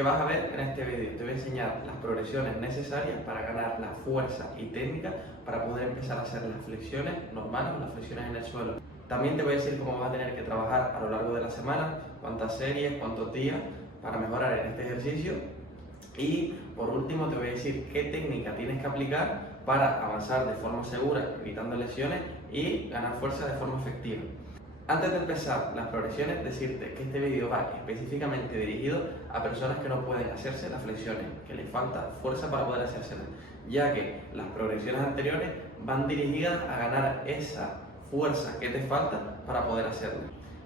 ¿Qué vas a ver en este vídeo? Te voy a enseñar las progresiones necesarias para ganar la fuerza y técnica para poder empezar a hacer las flexiones normales o las flexiones en el suelo. También te voy a decir cómo vas a tener que trabajar a lo largo de la semana, cuántas series, cuántos días para mejorar en este ejercicio. Y por último te voy a decir qué técnica tienes que aplicar para avanzar de forma segura, evitando lesiones y ganar fuerza de forma efectiva. Antes de empezar las progresiones, decirte que este vídeo va específicamente dirigido a personas que no pueden hacerse las flexiones, que les falta fuerza para poder hacérselas, ya que las progresiones anteriores van dirigidas a ganar esa fuerza que te falta para poder hacerlas.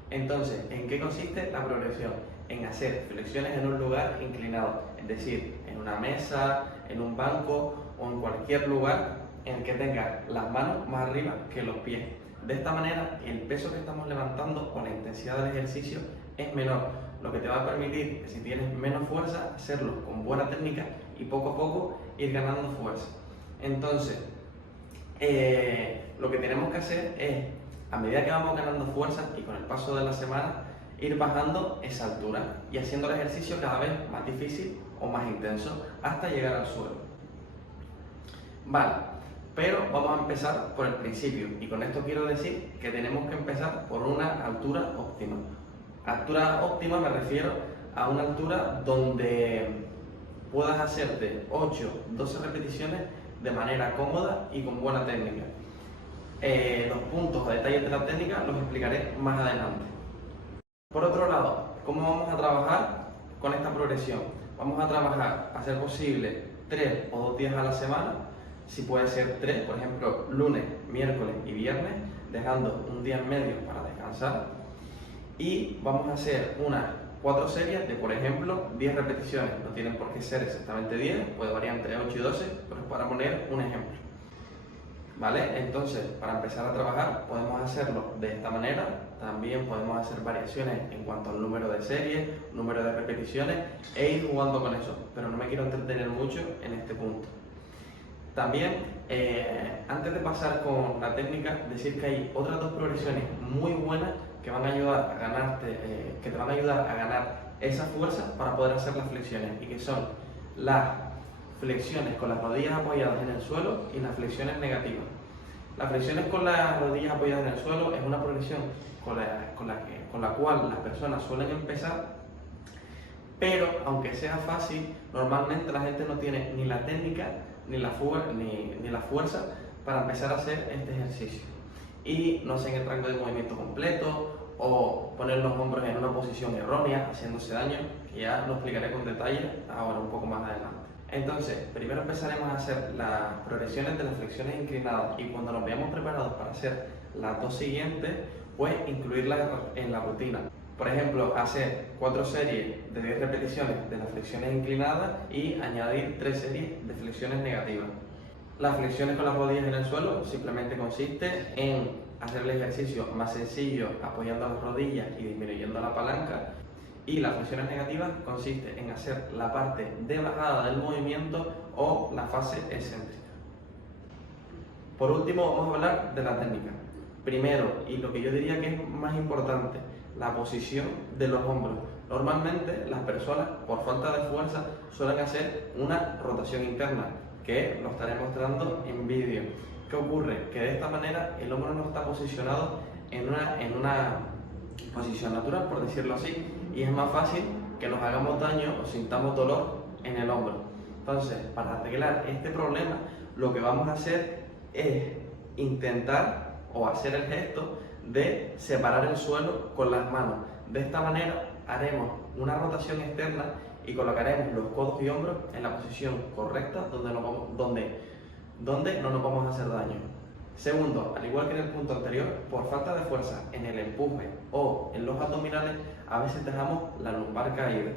Entonces, ¿en qué consiste la progresión? En hacer flexiones en un lugar inclinado, es decir, en una mesa, en un banco o en cualquier lugar en el que tengas las manos más arriba que los pies. De esta manera, el peso que estamos levantando o la intensidad del ejercicio es menor, lo que te va a permitir que si tienes menos fuerza, hacerlo con buena técnica y poco a poco ir ganando fuerza. Entonces, lo que tenemos que hacer es, a medida que vamos ganando fuerza y con el paso de la semana, ir bajando esa altura y haciendo el ejercicio cada vez más difícil o más intenso hasta llegar al suelo. Vale. Pero vamos a empezar por el principio y con esto quiero decir que tenemos que empezar por una altura óptima. Altura óptima me refiero a una altura donde puedas hacerte 8-12 repeticiones de manera cómoda y con buena técnica. Los puntos o detalles de la técnica los explicaré más adelante. Por otro lado, ¿cómo vamos a trabajar con esta progresión? Vamos a trabajar, a ser posible, 3 o 2 días a la semana. Si puede ser 3, por ejemplo, lunes, miércoles y viernes, dejando un día en medio para descansar. Y vamos a hacer unas 4 series de, por ejemplo, 10 repeticiones. No tienen por qué ser exactamente 10, puede variar entre 8 y 12, pero es para poner un ejemplo. ¿Vale? Entonces, para empezar a trabajar, podemos hacerlo de esta manera. También podemos hacer variaciones en cuanto al número de series, número de repeticiones e ir jugando con eso. Pero no me quiero entretener mucho en este punto. También, antes de pasar con la técnica, decir que hay otras 2 progresiones muy buenas que van a ayudar a ganarte, que te van a ayudar a ganar esa fuerza para poder hacer las flexiones, y que son las flexiones con las rodillas apoyadas en el suelo y las flexiones negativas. Las flexiones con las rodillas apoyadas en el suelo es una progresión con la cual las personas suelen empezar, pero aunque sea fácil, normalmente la gente no tiene ni la técnica ni la fuerza para empezar a hacer este ejercicio y no hacen el rango de movimiento completo o poner los hombros en una posición errónea haciéndose daño, que ya lo explicaré con detalle ahora un poco más adelante. Entonces, primero empezaremos a hacer las progresiones de las flexiones inclinadas y cuando nos veamos preparados para hacer las 2 siguientes, pues incluirlas en la rutina. Por ejemplo, hacer 4 series de 10 repeticiones de las flexiones inclinadas y añadir 3 series de flexiones negativas. Las flexiones con las rodillas en el suelo simplemente consiste en hacer el ejercicio más sencillo apoyando las rodillas y disminuyendo la palanca. Y las flexiones negativas consiste en hacer la parte de bajada del movimiento o la fase excéntrica. Por último, vamos a hablar de la técnica. Primero, y lo que yo diría que es más importante, la posición de los hombros. Normalmente las personas, por falta de fuerza, suelen hacer una rotación interna, que lo estaré mostrando en vídeo. ¿Qué ocurre? Que de esta manera el hombro no está posicionado en una posición natural, por decirlo así, y es más fácil que nos hagamos daño o sintamos dolor en el hombro. Entonces, para arreglar este problema, lo que vamos a hacer es intentar o hacer el gesto de separar el suelo con las manos. De esta manera haremos una rotación externa y colocaremos los codos y hombros en la posición correcta donde no nos vamos a hacer daño. Segundo, al igual que en el punto anterior, por falta de fuerza en el empuje o en los abdominales, a veces dejamos la lumbar caída.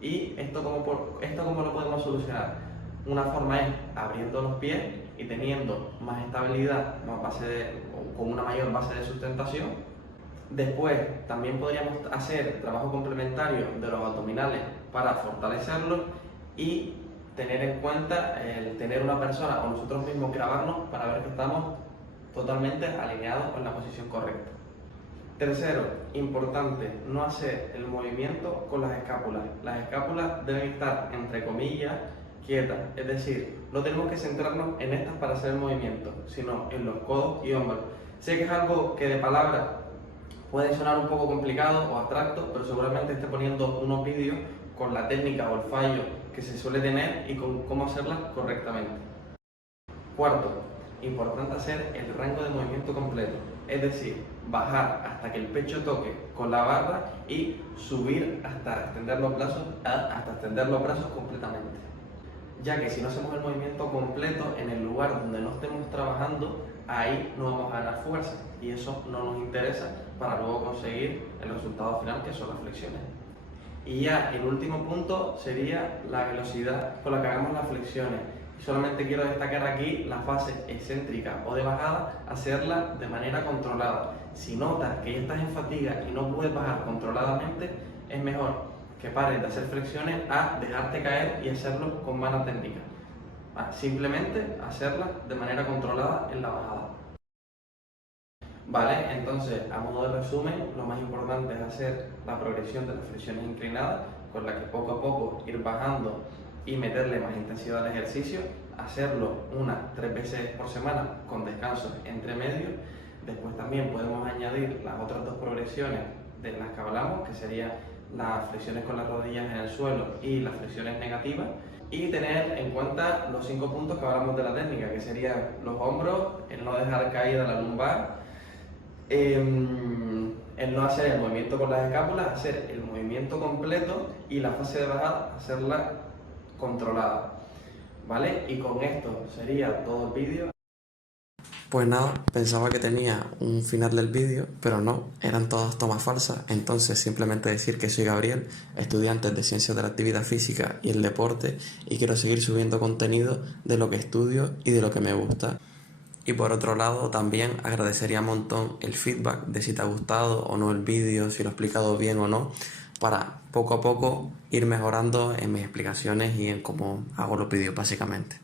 ¿Y esto cómo lo podemos solucionar? Una forma es abriendo los pies y teniendo más estabilidad, con una mayor base de sustentación. Después también podríamos hacer trabajo complementario de los abdominales para fortalecerlos y tener en cuenta el tener una persona o nosotros mismos grabarnos para ver que estamos totalmente alineados con la posición correcta. Tercero, importante, no hacer el movimiento con las escápulas. Las escápulas deben estar, entre comillas, quietas, es decir, no tenemos que centrarnos en estas para hacer el movimiento, sino en los codos y hombros. Sé que es algo que de palabra puede sonar un poco complicado o abstracto, pero seguramente esté poniendo unos vídeos con la técnica o el fallo que se suele tener y con cómo hacerlas correctamente. Cuarto, importante hacer el rango de movimiento completo, es decir, bajar hasta que el pecho toque con la barra y subir hasta extender los brazos completamente. Ya que si no hacemos el movimiento completo en el lugar donde no estemos trabajando, ahí no vamos a ganar fuerza y eso no nos interesa para luego conseguir el resultado final, que son las flexiones. Y ya el último punto sería la velocidad con la que hagamos las flexiones. Solamente quiero destacar aquí la fase excéntrica o de bajada, hacerla de manera controlada. Si notas que ya estás en fatiga y no puedes bajar controladamente, es mejor que pares de hacer flexiones a dejarte caer y hacerlo con mala técnica. Simplemente hacerla de manera controlada en la bajada. Vale, entonces a modo de resumen, lo más importante es hacer la progresión de las flexiones inclinadas, con la que poco a poco ir bajando y meterle más intensidad al ejercicio, hacerlo unas 3 veces por semana con descansos entre medios. Después también podemos añadir las otras 2 progresiones de las que hablamos, que serían las flexiones con las rodillas en el suelo y las flexiones negativas, y tener en cuenta los 5 puntos que hablamos de la técnica, que serían los hombros, el no dejar caída la lumbar, el no hacer el movimiento con las escápulas, hacer el movimiento completo y la fase de bajada, hacerla controlada. ¿Vale? Y con esto sería todo el vídeo. Pues nada, pensaba que tenía un final del vídeo, pero no, eran todas tomas falsas. Entonces simplemente decir que soy Gabriel, estudiante de Ciencias de la Actividad Física y el Deporte, y quiero seguir subiendo contenido de lo que estudio y de lo que me gusta. Y por otro lado, también agradecería un montón el feedback de si te ha gustado o no el vídeo, si lo he explicado bien o no, para poco a poco ir mejorando en mis explicaciones y en cómo hago los vídeos básicamente.